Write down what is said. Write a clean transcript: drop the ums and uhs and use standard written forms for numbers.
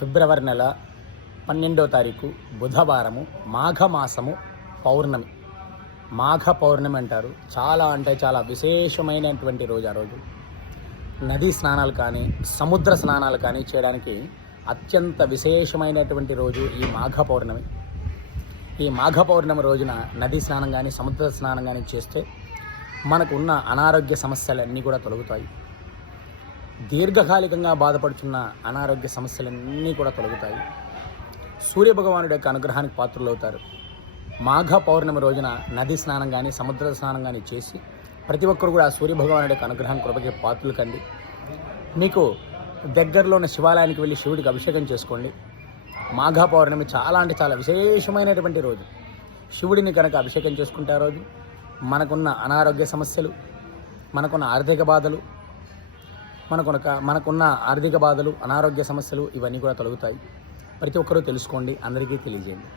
ఫిబ్రవరి నెల 12వ తారీఖు బుధవారము, మాఘమాసము పౌర్ణమి. మాఘ పౌర్ణమి అంటారు. చాలా అంటే చాలా విశేషమైనటువంటి రోజు. ఆ రోజు నదీ స్నానాలు కానీ సముద్ర స్నానాలు కానీ చేయడానికి అత్యంత విశేషమైనటువంటి రోజు ఈ మాఘ పౌర్ణమి. ఈ మాఘ పౌర్ణమి రోజున నదీ స్నానం కానీ సముద్ర స్నానం కానీ చేస్తే మనకు ఉన్న అనారోగ్య సమస్యలన్నీ కూడా తొలగుతాయి. దీర్ఘకాలికంగా బాధపడుతున్న అనారోగ్య సమస్యలన్నీ కూడా తొలగుతాయి. సూర్యభగవానుడి యొక్క అనుగ్రహానికి పాత్రులవుతారు. మాఘ పౌర్ణమి రోజున నదీ స్నానం కానీ సముద్ర స్నానం కానీ చేసి ప్రతి ఒక్కరు కూడా సూర్యభగవానుడి యొక్క అనుగ్రహం కృపకి పాత్రలు కండి. మీకు దగ్గరలో ఉన్న శివాలయానికి వెళ్ళి శివుడికి అభిషేకం చేసుకోండి. మాఘ పౌర్ణమి చాలా అంటే చాలా విశేషమైనటువంటి రోజు. శివుడిని కనుక అభిషేకం చేసుకుంటే ఆ రోజు మనకున్న అనారోగ్య సమస్యలు, మనకున్న ఆర్థిక బాధలు, మనకున్న ఆర్థిక బాధలు, అనారోగ్య సమస్యలు ఇవన్నీ కూడా తొలగుతాయి. ప్రతి ఒక్కరూ తెలుసుకోండి, అందరికీ తెలియజేయండి.